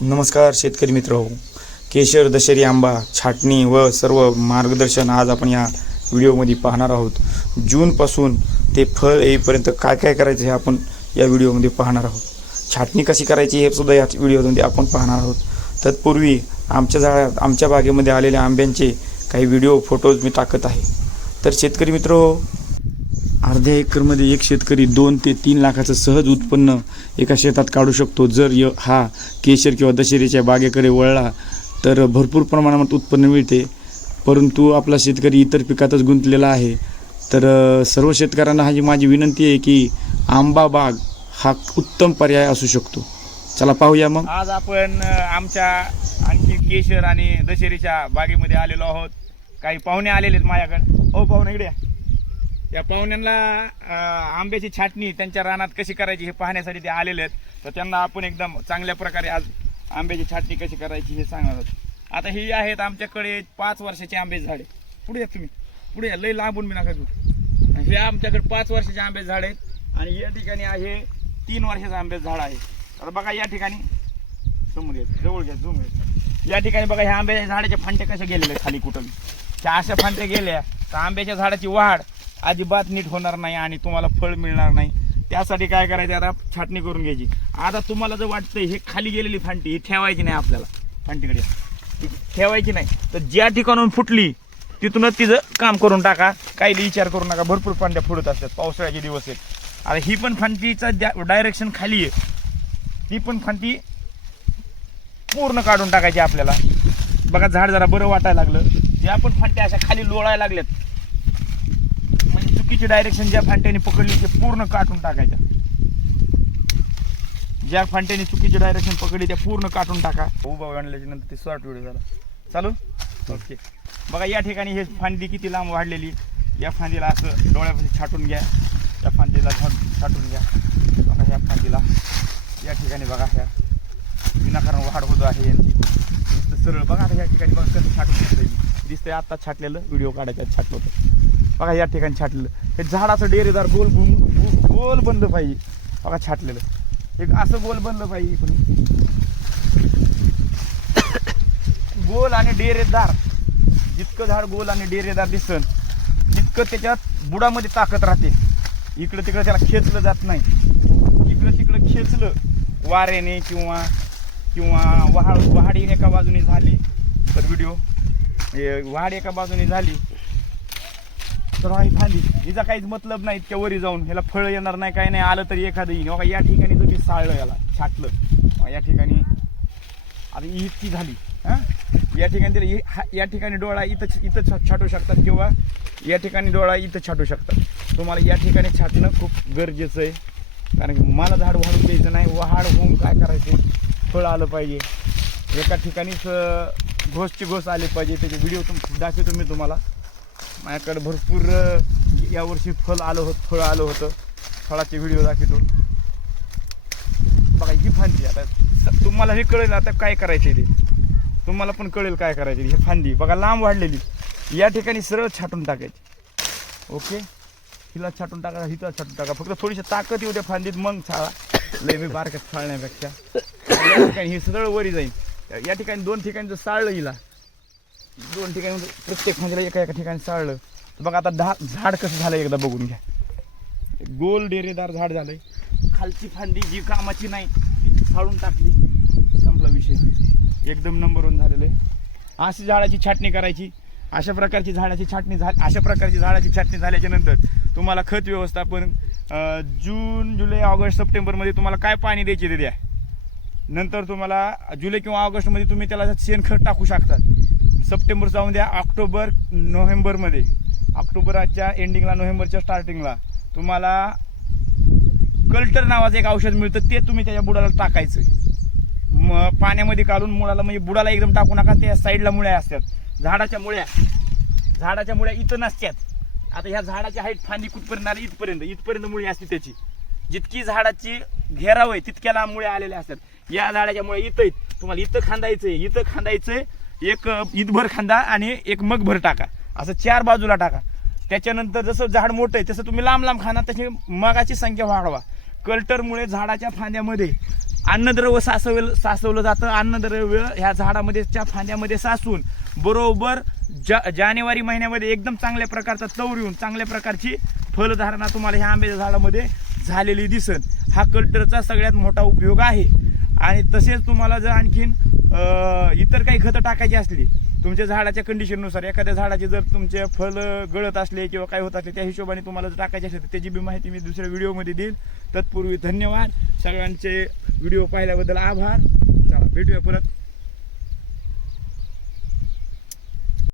नमस्कार शेतकरी मित्र. हो केशर दशेरी आंबा छाटणी व सर्व मार्गदर्शन आज आपण या व्हिडिओमध्ये पाहणार आहोत. जूनपासून ते फळ येईपर्यंत काय काय करायचं हे आपण या व्हिडिओमध्ये पाहणार आहोत. छाटणी कशी करायची हे सुद्धा या व्हिडिओमध्ये आपण पाहणार आहोत. तत्पूर्वी आमच्या झाडात आमच्या बागेमध्ये आलेल्या आंब्यांचे काही व्हिडिओ फोटोज मी टाकत आहे. तर शेतकरी मित्र हो अर्ध्या एकरमध्ये एक शेतकरी दोन ते तीन लाखाचं सहज उत्पन्न एका शेतात काढू शकतो. जर य हा केशर किंवा दशेरीच्या बागेकडे वळला तर भरपूर प्रमाणात उत्पन्न मिळते. परंतु आपला शेतकरी इतर पिकातच गुंतलेला आहे. तर सर्व शेतकऱ्यांना ही माझी विनंती आहे की आंबा बाग हा उत्तम पर्याय असू शकतो. चला पाहूया मग. आज आपण आमच्या आणखी केशर आणि दशेरीच्या बागेमध्ये आलेलो आहोत. काही पाहुणे आलेले आहेत माझ्याकडे. हो पाहुणे इकडे या. पाहुण्यांना आंब्याची छाटणी त्यांच्या रानात कशी करायची हे पाहण्यासाठी ते आलेले आहेत. तर त्यांना आपण एकदम चांगल्या प्रकारे आज आंब्याची छाटणी कशी करायची हे सांगणार आहोत. आता ही आहेत आमच्याकडे पाच वर्षाचे आंब्याचे झाडे. पुढे या तुम्ही. पुढे या. लई लांबून मी नका घेऊ. हे आमच्याकडे पाच वर्षाचे आंब्याचे झाड आहेत. आणि या ठिकाणी आहे तीन वर्षाचं आंब्याचं झाड आहे. तर बघा या ठिकाणी. समोर घ्या जवळ घ्या. झूम घ्या. या ठिकाणी बघा ह्या आंब्याच्या झाडाच्या फांटे कशा गेलेल्या आहेत खाली कुठं त्या अशा फांटे गेल्या. तर आंब्याच्या झाडाची वाढ अजिबात नीट होणार नाही आणि तुम्हाला फळ मिळणार नाही. त्यासाठी काय करायचं आता? छाटणी करून घ्यायची. आता तुम्हाला जर वाटतंय हे खाली गेलेली फांटी ही ठेवायची नाही आपल्याला. फांटीकडे. ठेवायची नाही. तर ज्या ठिकाणून फुटली तिथूनच तिचं काम करून टाका. काही विचार करू नका. भरपूर फांद्या फुडत असतात. पावसाळ्याचे दिवस आहेत. आता ही पण फांतीचा डायरेक्शन खाली आहे. ती पण फांती पूर्ण काढून टाकायची आपल्याला. बघा झाड जरा बरं वाटायला लागलं. ज्या पण फांट्या अशा खाली लोळायला लागल्यात चुकीची डायरेक्शन ज्या फांट्याने पकडली ते पूर्ण काढून टाकायच्या. ज्या फांट्याने चुकीची डायरेक्शन पकडली त्या पूर्ण काढून टाका. उभा आणल्याच्या नंतर ते शॉर्ट व्हिडिओ झाला. चालू? ओके बघा या ठिकाणी हे फांदी किती लांब वाढलेली. या फांदीला असं डोळ्यापाशी छाटून घ्या. या फांदीला छाट- छाटून घ्या. बघा ह्या फांदीला. या ठिकाणी बघा ह्या विनाकारण वाढ होत आहे यांची. नुसतं सरळ. बघा आता या ठिकाणी बघा कसं छाटून मी. दिसतंय आता छाटलेलं. व्हिडिओ काढायचा छाटलं होतं बघा या ठिकाणी छाटलेलं. हे झाडाचं डेरेदार गोल गुम गोल बनलं पाहिजे. बघा छाटलेलं. एक असं गोल बनलं पाहिजे इकडून. गोल आणि डेरेदार. जितकं झाड गोल आणि डेरेदार दिसन तितकं त्याच्यात बुडामध्ये ताकद राहते. इकडं तिकडं त्याला खेचलं जात नाही. इकडं तिकडं खेचलं वाऱ्याने किंवा किंवा वाहा वहाडी एका बाजूने झाली. तर व्हिडिओ वाढ एका बाजूने झाली. तर हा ही हिचा काहीच मतलब नाही इतक्या वरी जाऊन. ह्याला फळ येणार नाही काही नाही आलं तरी एखादं येईन. बघा या ठिकाणी तुम्ही साळलं याला छाटलं. या ठिकाणी आता इतकी झाली. हां? या ठिकाणी तरी हे- हा- या ठिकाणी डोळा इथं इथं छा- छाटू शकतात किंवा या ठिकाणी डोळा इथं छाटू शकतात. तुम्हाला या ठिकाणी छाटणं खूप गरजेचं आहे. कारण की मला झाड वाढून द्यायचं नाही वाढ होऊन काय करायचं? फळ आलं पाहिजे. एका ठिकाणीच अं, घोसची घोस आली पाहिजे. त्याचे व्हिडिओ तुम दाखवतो मी तुम्हाला. माझ्याकडे भरपूर यावर्षी फळ आलं होतं फळ आलं होतं. फळाचे व्हिडिओ दाखवतो. बघा ही फांदी आता तुम्हाला हे कळेल आता काय करायचं ते. तुम्हाला पण कळेल काय करायचं हे फांदी. बघा लांब वाढलेली. या ठिकाणी सरळ छाटून टाकायची. ओके? हिला छाटून टाका हिला छाटून टाका. फक्त थोडीशी ताकद येऊ द्या फांदीत मग छाळा लय मी बारक्यात फाळण्यापेक्षा या ठिकाणी हे सरळ वरी जाईल. या ठिकाणी दोन ठिकाणी जर साळलं हिला दोन ठिकाणी म्हणजे प्रत्येक म्हणजे फांदीला एका एका ठिकाणी चाळलं तर बघा आता दहा झाड कसं झालं एकदा बघून घ्या. गोल डेरेदार झाड झालंय. खालची फांदी जी कामाची नाही ती फाळून टाकली. संपला विषय. एकदम नंबर वन झालेलं आहे. अशी झाडाची छाटणी करायची. अशा प्रकारची झाडाची छाटणी झा अशा प्रकारची झाडाची छाटणी झाल्याच्यानंतर तुम्हाला खत व्यवस्थापन जून जुलै ऑगस्ट सप्टेंबरमध्ये तुम्हाला काय पाणी द्यायचे ते द्या. नंतर तुम्हाला जुलै किंवा ऑगस्टमध्ये तुम्ही त्याला शेणखत टाकू शकतात सप्टेंबर जाऊन द्या ऑक्टोबर नोव्हेंबरमध्ये. ऑक्टोबरच्या एंडिंगला नोव्हेंबरच्या स्टार्टिंगला तुम्हाला कल्टर नावाचं एक औषध मिळतं ते तुम्ही त्याच्या बुडाला टाकायचं. म पाण्यामध्ये काढून मुळाला म्हणजे बुडाला एकदम टाकू नका त्या साईडला मुळ्या असतात. झाडाच्या मुळ्या. झाडाच्या मुळ्या इथं नसतात. आता ह्या झाडाची हाईट फांदी कुठपर्यंत आली? इथपर्यंत. इथपर्यंत मुळी असते त्याची. जितकी झाडाची घेराव आहे तितक्याला मुळ्या आलेल्या असतात. या झाडाच्या मुळे इथं तुम्हाला इथं खांदायचं आहे इथं खांदायचं आहे एक ईदभर खांदा आणि एक मगभर टाका. असं चार बाजूला टाका. त्याच्यानंतर जसं झाड मोठं आहे तसं तुम्ही लांब लांब खाना त्याची मगाची संख्या वाढवा. कल्टरमुळे झाडाच्या फांद्यामध्ये अन्नद्रव्य साचवलं साचवलं जातं. अन्नद्रव्य ह्या झाडामध्ये च्या फांद्यामध्ये सासून बरोबर जा जानेवारी महिन्यामध्ये एकदम चांगल्या प्रकारचा चौर येऊन चांगल्या प्रकारची फलधारणा तुम्हाला ह्या आंब्याच्या झाडामध्ये झालेली दिसन. हा कल्टरचा सगळ्यात मोठा उपयोग आहे. आणि तसेच तुम्हाला जर आणखीन इतर काही खतं टाकायची असली तुमच्या झाडाच्या कंडिशननुसार एखाद्या झाडाचे जर तुमचे फल गळत असले किंवा काय होत असले त्या हिशोबाने तुम्हाला जर टाकायचे असले तर त्याची बी माहिती मी दुसऱ्या व्हिडिओमध्ये देईन. तत्पूर्वी धन्यवाद. सगळ्यांचे व्हिडिओ पाहिल्याबद्दल आभार. चला भेटूया परत.